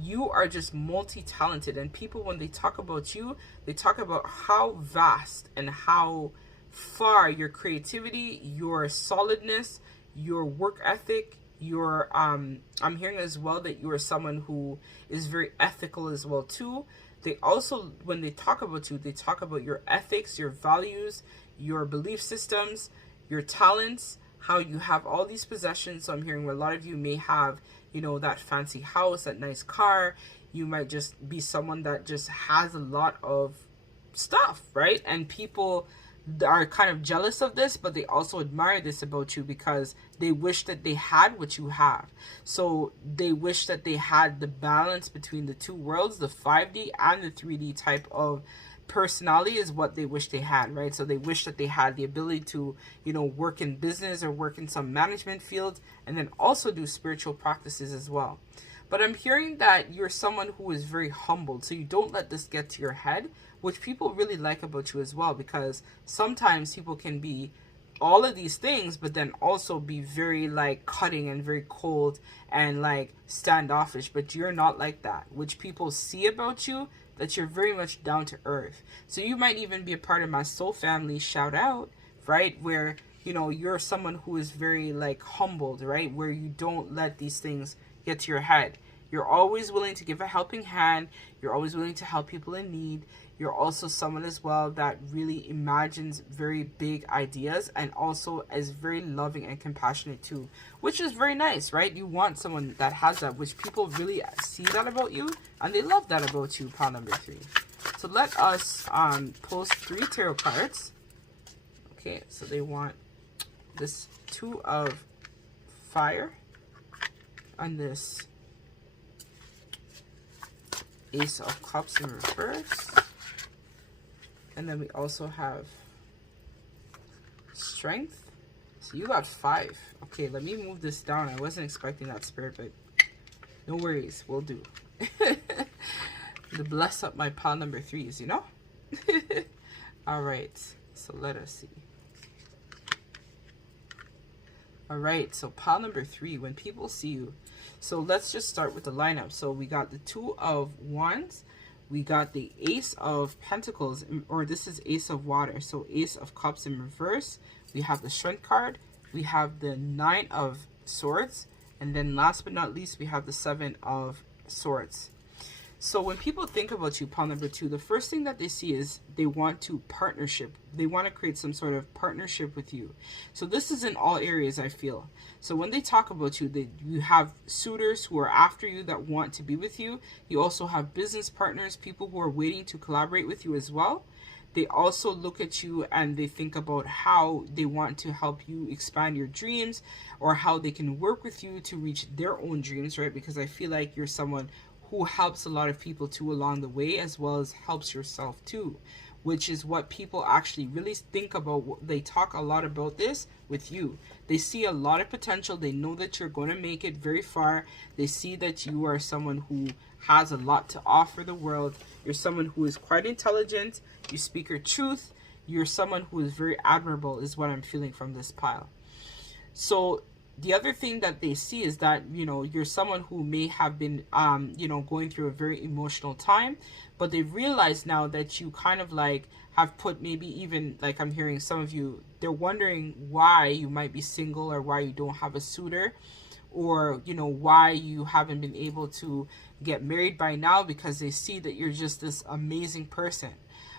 You are just multi-talented, and people, when they talk about you, they talk about how vast and how far your creativity, your solidness, your work ethic, your I'm hearing as well that you are someone who is very ethical as well too. They also, when they talk about you, they talk about your ethics, your values, your belief systems, your talents, how you have all these possessions. So I'm hearing where a lot of you may have, you know, that fancy house, that nice car. You might just be someone that just has a lot of stuff, right? And people are kind of jealous of this, but they also admire this about you because they wish that they had what you have. So they wish that they had the balance between the two worlds, the 5D and the 3D type of personality is what they wish they had, right? So they wish that they had the ability to, you know, work in business or work in some management field and then also do spiritual practices as well. But I'm hearing that you're someone who is very humbled, so you don't let this get to your head, which people really like about you as well, because sometimes people can be all of these things, but then also be very like cutting and very cold and like standoffish, but you're not like that, which people see about you, that you're very much down to earth. So you might even be a part of my soul family shout out, right? Where, you know, you're someone who is very like humbled, right? Where you don't let these things get to your head. You're always willing to give a helping hand. You're always willing to help people in need. You're also someone as well that really imagines very big ideas and also is very loving and compassionate too, which is very nice, right? You want someone that has that, which people really see that about you and they love that about you, pile number 3. So let us pull 3 tarot cards. Okay, so they want this 2 of fire and this Ace of Cups in reverse. And then we also have Strength. So you got 5. Okay, let me move this down. I wasn't expecting that, Spirit, but no worries. We'll do. To bless up my pile number 3s, you know? All right. So let us see. All right. So pile number 3, when people see you. So let's just start with the lineup. So we got the 2 of Wands. We got the Ace of Pentacles, or this is Ace of Water. So Ace of Cups in reverse. We have the Strength card. We have the 9 of Swords. And then last but not least, we have the 7 of Swords. So when people think about you, pile number 2, the first thing that they see is they want to partnership. They want to create some sort of partnership with you. So this is in all areas, I feel. So when they talk about you, you have suitors who are after you that want to be with you. You also have business partners, people who are waiting to collaborate with you as well. They also look at you and they think about how they want to help you expand your dreams, or how they can work with you to reach their own dreams, right? Because I feel like you're someone who helps a lot of people too along the way, as well as helps yourself too, which is what people actually really think about. They talk a lot about this with you. They see a lot of potential. They know that you're going to make it very far. They see that you are someone who has a lot to offer the world. You're someone who is quite intelligent. You speak your truth. You're someone who is very admirable, is what I'm feeling from this pile. So the other thing that they see is that, you know, you're someone who may have been, you know, going through a very emotional time, but they realize now that you kind of like have put, maybe even like I'm hearing some of you, they're wondering why you might be single, or why you don't have a suitor, or, you know, why you haven't been able to get married by now, because they see that you're just this amazing person.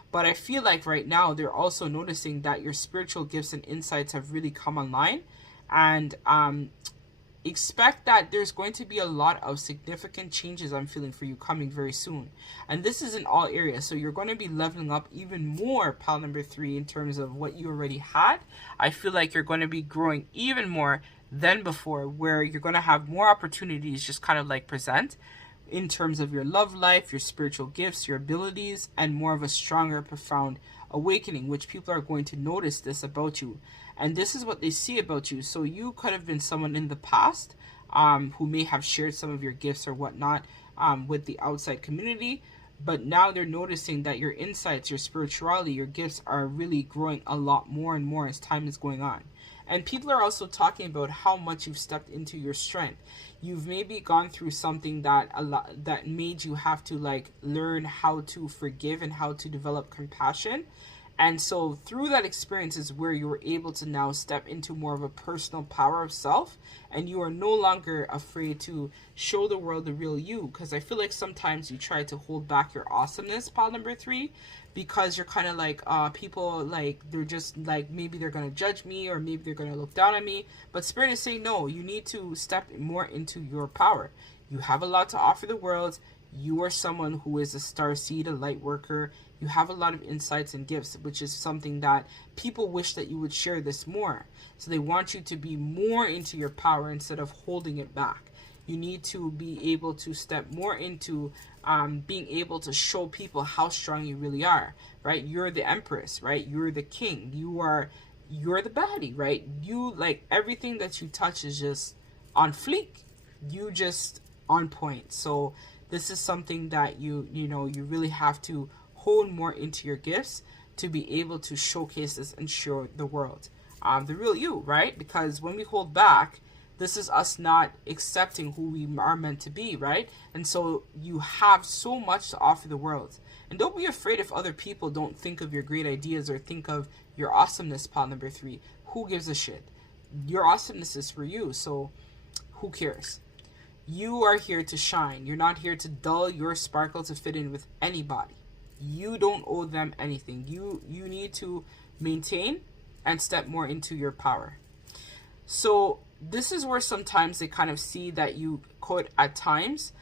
But I feel like right now they're also noticing that your spiritual gifts and insights have really come online. And expect that there's going to be a lot of significant changes, I'm feeling, for you coming very soon. And this is in all areas. So you're going to be leveling up even more, pile number 3, in terms of what you already had. I feel like you're going to be growing even more than before, where you're going to have more opportunities just kind of like present in terms of your love life, your spiritual gifts, your abilities, and more of a stronger, profound awakening, which people are going to notice this about you. And this is what they see about you. So you could have been someone in the past who may have shared some of your gifts or whatnot with the outside community. But now they're noticing that your insights, your spirituality, your gifts are really growing a lot more and more as time is going on. And people are also talking about how much you've stepped into your strength. You've maybe gone through something that made you have to like learn how to forgive and how to develop compassion. And so through that experience is where you were able to now step into more of a personal power of self, and you are no longer afraid to show the world the real you. Because I feel like sometimes you try to hold back your awesomeness, pile number 3, because you're kind of like, people, like, they're just like, maybe they're going to judge me, or maybe they're going to look down on me. But Spirit is saying, no, you need to step more into your power. You have a lot to offer the world. You are someone who is a starseed, a light worker. You have a lot of insights and gifts, which is something that people wish that you would share this more. So they want you to be more into your power instead of holding it back. You need to be able to step more into being able to show people how strong you really are, right? You're the empress, right? You're the king. You're the baddie, right? You, like, everything that you touch is just on fleek. You just on point. So this is something that you really have to hold more into your gifts to be able to showcase this and show the world the real you, right? Because when we hold back, this is us not accepting who we are meant to be, right? And so you have so much to offer the world. And don't be afraid if other people don't think of your great ideas or think of your awesomeness, pile number 3. Who gives a shit? Your awesomeness is for you, so who cares? You are here to shine. You're not here to dull your sparkle to fit in with anybody. You don't owe them anything. You need to maintain and step more into your power. So this is where sometimes they kind of see that you could at times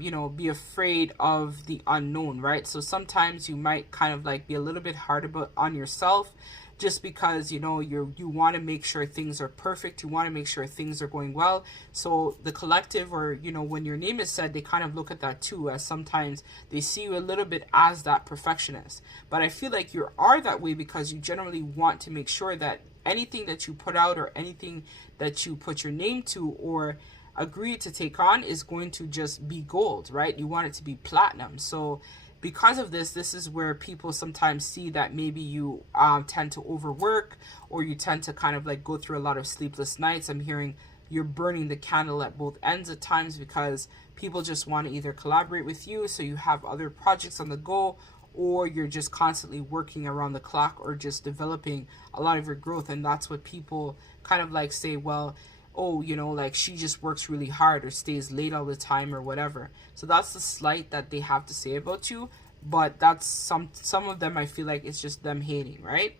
you know, be afraid of the unknown, right? So sometimes you might kind of like be a little bit hard about on yourself, just because, you know, you want to make sure things are perfect, you want to make sure things are going well. So the collective, or, you know, when your name is said, they kind of look at that too, as sometimes they see you a little bit as that perfectionist. But I feel like you are that way because you generally want to make sure that anything that you put out, or anything that you put your name to or agree to take on, is going to just be gold, right? You want it to be platinum. So because of this, this is where people sometimes see that maybe you tend to overwork, or you tend to kind of like go through a lot of sleepless nights. I'm hearing you're burning the candle at both ends at times, because people just want to either collaborate with you, so you have other projects on the go, or you're just constantly working around the clock, or just developing a lot of your growth. And that's what people kind of like say, well, oh, you know, like she just works really hard, or stays late all the time, or whatever. So that's the slight that they have to say about you. But that's some of them, I feel like it's just them hating, right?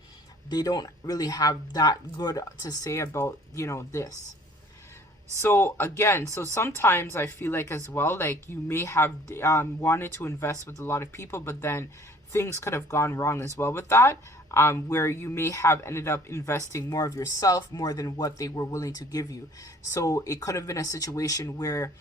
They don't really have that good to say about, you know, this. So again, so sometimes I feel like as well, like you may have wanted to invest with a lot of people, but then things could have gone wrong as well with that. Where you may have ended up investing more of yourself, more than what they were willing to give you. So it could have been a situation where,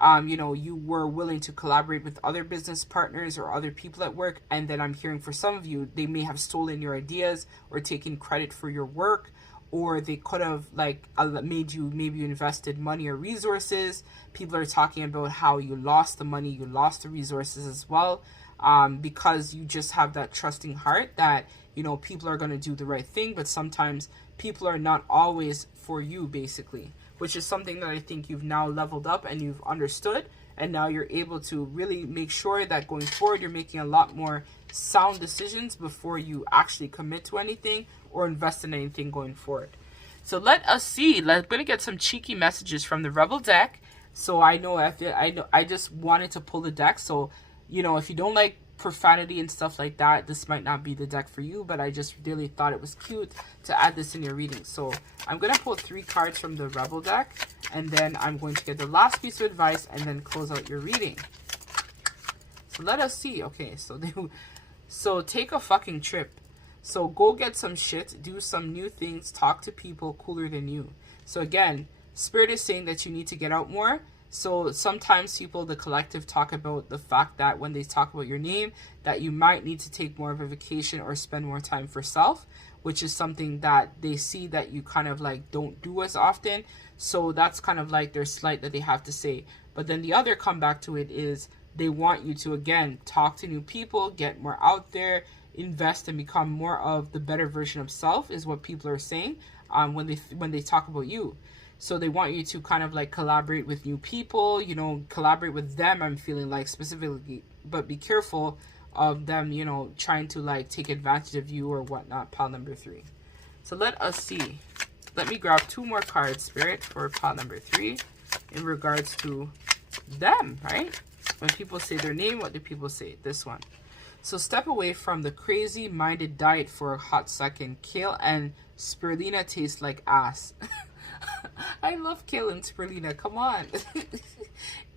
you know, you were willing to collaborate with other business partners or other people at work. And then I'm hearing for some of you, they may have stolen your ideas or taken credit for your work, or they could have like made you, maybe you invested money or resources. People are talking about how you lost the money, you lost the resources as well. Because you just have that trusting heart that, you know, people are going to do the right thing, but sometimes people are not always for you, basically, which is something that I think you've now leveled up and you've understood. And now you're able to really make sure that going forward, you're making a lot more sound decisions before you actually commit to anything or invest in anything going forward. So let us see. I'm going to get some cheeky messages from the Rebel deck. So I know I just wanted to pull the deck. So, you know, if you don't like profanity and stuff like that, this might not be the deck for you, but I just really thought it was cute to add this in your reading. So I'm going to pull 3 cards from the Rebel deck, and then I'm going to get the last piece of advice and then close out your reading. So let us see. Okay, so take a fucking trip. So go get some shit, do some new things, talk to people cooler than you. So again, Spirit is saying that you need to get out more. So sometimes people, the collective, talk about the fact that when they talk about your name, that you might need to take more of a vacation or spend more time for self, which is something that they see that you kind of like don't do as often. So that's kind of like their slight that they have to say. But then the other comeback to it is they want you to, again, talk to new people, get more out there, invest and become more of the better version of self, is what people are saying when they talk about you. So they want you to kind of like collaborate with new people, you know, collaborate with them, I'm feeling like specifically, but be careful of them, you know, trying to like take advantage of you or whatnot, pile number 3. So let us see. Let me grab 2 more cards, Spirit, for pile number 3 in regards to them, right? When people say their name, what do people say? This one. So step away from the crazy-minded diet for a hot second. Kale and spirulina taste like ass. I love kale and spirulina. Come on.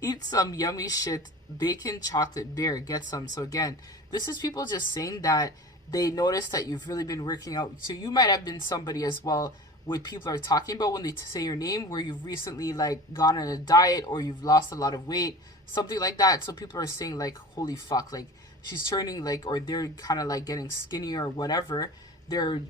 Eat some yummy shit. Bacon, chocolate, beer. Get some. So again, this is people just saying that they notice that you've really been working out. So you might have been somebody as well, what people are talking about when they say your name, where you've recently like gone on a diet or you've lost a lot of weight, something like that. So people are saying like, holy fuck, like she's turning like, or they're kind of like getting skinnier or whatever their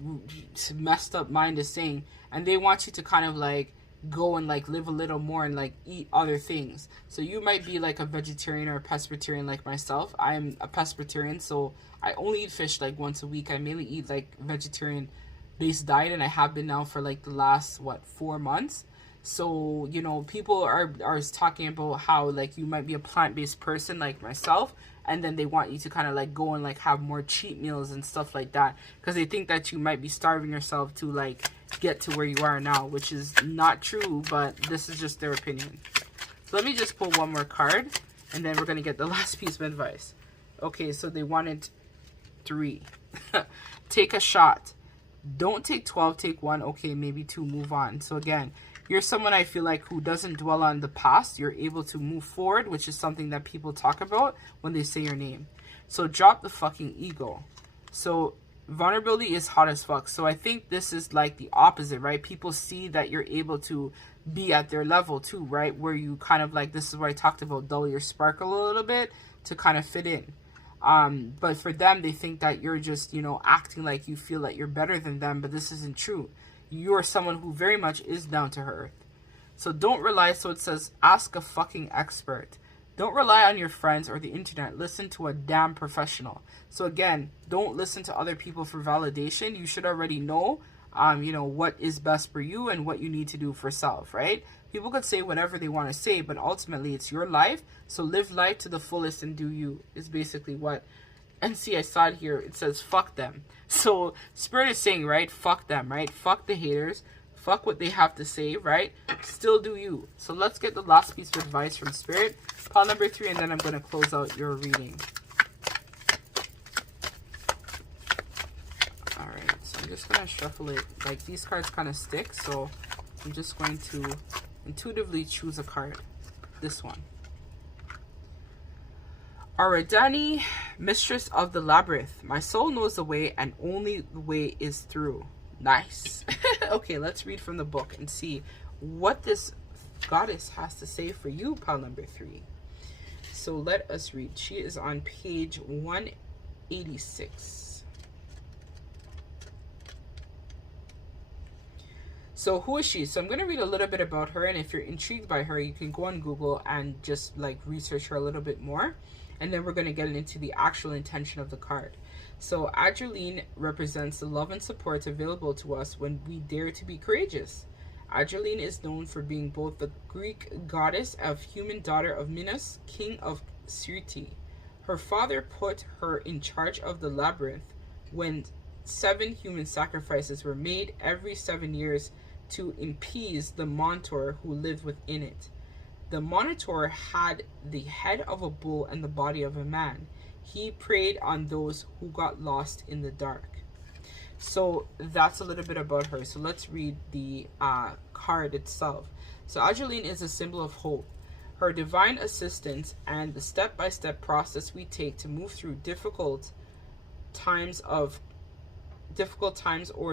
messed up mind is saying, and they want you to kind of like go and like live a little more and like eat other things. So you might be like a vegetarian or a pescatarian like myself. I'm a pescatarian, so I only eat fish like once a week. I mainly eat like vegetarian based diet, and I have been now for like the last 4 months. So, you know, people are talking about how like you might be a plant-based person like myself, and then they want you to kind of like go and like have more cheat meals and stuff like that, because they think that you might be starving yourself to like get to where you are now, which is not true, but this is just their opinion. So let me just pull 1 more card, and then we're going to get the last piece of advice. Okay, so they wanted 3. Take a shot. Don't take 12, take 1. Okay, maybe 2, move on. So again, You're someone, I feel like, who doesn't dwell on the past. You're able to move forward, which is something that people talk about when they say your name. So drop the fucking ego. So vulnerability is hot as fuck. So I think this is like the opposite, right? People see that you're able to be at their level too, right? Where you kind of like, this is where I talked about dull your sparkle a little bit to kind of fit in. But for them, they think that you're just, you know, acting like you feel that you're better than them, but this isn't true. You're someone who very much is down to earth. So don't rely, so it says, ask a fucking expert. Don't rely on your friends or the internet. Listen to a damn professional. So again, don't listen to other people for validation. You should already know, you know, what is best for you and what you need to do for self, right? People could say whatever they want to say, but ultimately it's your life. So live life to the fullest and do you, is basically what. And see, I saw it here. It says, fuck them. So Spirit is saying, right? Fuck them, right? Fuck the haters. Fuck what they have to say, right? Still do you. So let's get the last piece of advice from Spirit. Pile number 3, and then I'm going to close out your reading. Alright, so I'm just going to shuffle it. Like, these cards kind of stick, so I'm just going to intuitively choose a card. This one. Aradani, mistress of the labyrinth. My soul knows the way, and only the way is through. Nice. Okay, let's read from the book and see what this goddess has to say for you, pile number 3. So let us read. She is on page 186. So who is she? So I'm going to read a little bit about her, and if you're intrigued by her, you can go on Google and just like research her a little bit more. And then we're going to get into the actual intention of the card. So Adrenaline represents the love and support available to us when we dare to be courageous. Adrenaline is known for being both the Greek goddess of human, daughter of Minos, king of Sirte. Her father put her in charge of the labyrinth when 7 human sacrifices were made every 7 years to appease the Monitor who lived within it. The Monitor had the head of a bull and the body of a man. He preyed on those who got lost in the dark. So that's a little bit about her. So let's read the card itself. So Adrenaline is a symbol of hope. Her divine assistance and the step-by-step process we take to move through difficult times or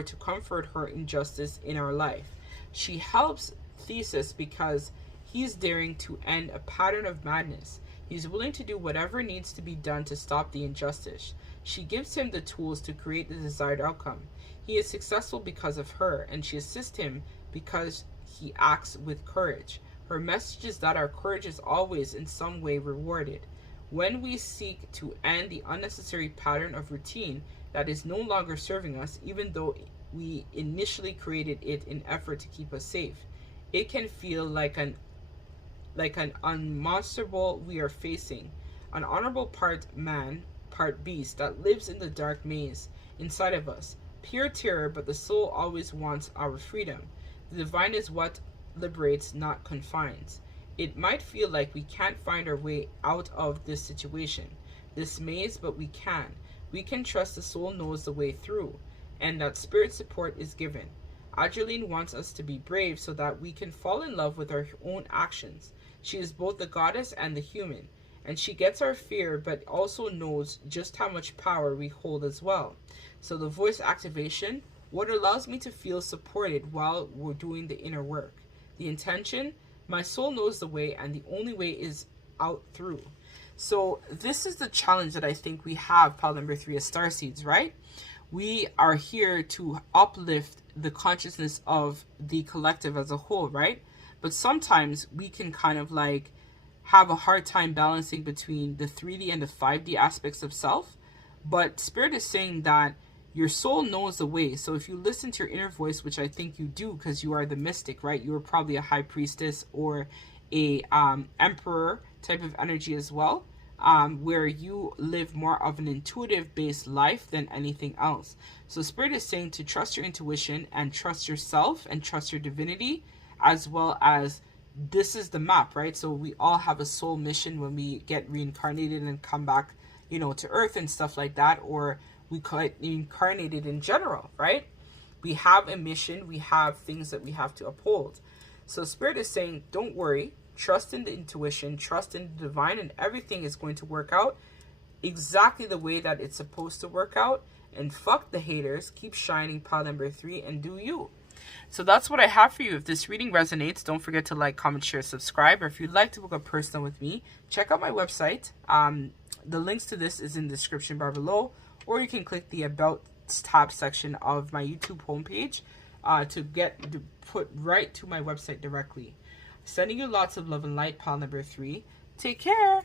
to comfort her injustice in our life. She helps Theseus because he's daring to end a pattern of madness. He's willing to do whatever needs to be done to stop the injustice. She gives him the tools to create the desired outcome. He is successful because of her, and she assists him because he acts with courage. Her message is that our courage is always in some way rewarded. When we seek to end the unnecessary pattern of routine that is no longer serving us, even though we initially created it in effort to keep us safe, it can feel like an unmonsterable we are facing, an honorable part man, part beast that lives in the dark maze inside of us. Pure terror, but the soul always wants our freedom. The divine is what liberates, not confines. It might feel like we can't find our way out of this situation, this maze, but we can. We can trust the soul knows the way through, and that spirit support is given. Adrenaline wants us to be brave so that we can fall in love with our own actions. She is both the goddess and the human, and she gets our fear, but also knows just how much power we hold as well. So the voice activation, what allows me to feel supported while we're doing the inner work. The intention, my soul knows the way, and the only way is out through. So this is the challenge that I think we have, pile number 3, as starseeds, right? We are here to uplift the consciousness of the collective as a whole, right? But sometimes we can kind of like have a hard time balancing between the 3D and the 5D aspects of self. But Spirit is saying that your soul knows the way. So if you listen to your inner voice, which I think you do because you are the mystic, right? You are probably a high priestess or a emperor type of energy as well, where you live more of an intuitive based life than anything else. So Spirit is saying to trust your intuition and trust yourself and trust your divinity, as well as this is the map, right? So we all have a soul mission when we get reincarnated and come back, you know, to earth and stuff like that, or we get incarnated in general, right? We have a mission, we have things that we have to uphold. So Spirit is saying, don't worry, trust in the intuition, trust in the divine, and everything is going to work out exactly the way that it's supposed to work out. And fuck the haters, keep shining, pile number 3, and do you. So that's what I have for you. If this reading resonates, don't forget to like, comment, share, subscribe. Or if you'd like to book a personal with me, check out my website. The links to this is in the description bar below, or you can click the About tab section of my YouTube homepage to put right to my website directly. Sending you lots of love and light, pile number 3. Take care.